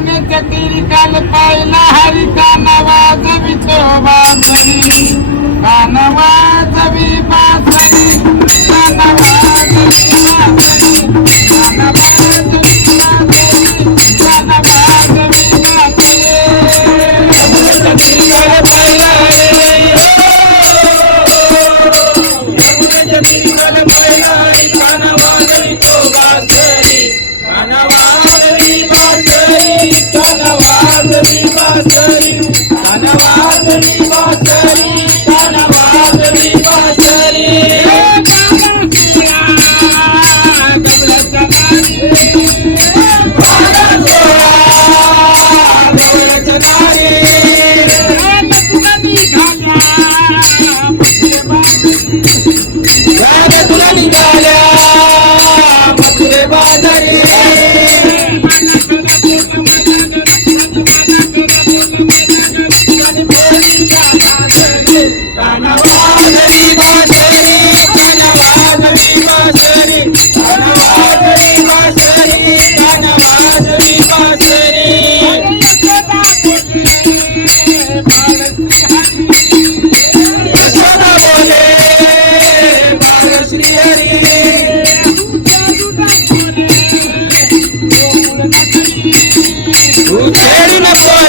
यमुनेच्या तीरी काल पाहिला हरी कानावाज वितो बासरी कानवाज वि बासरी कानवाज वि बासरी कानवाज श्रीवासरी Who's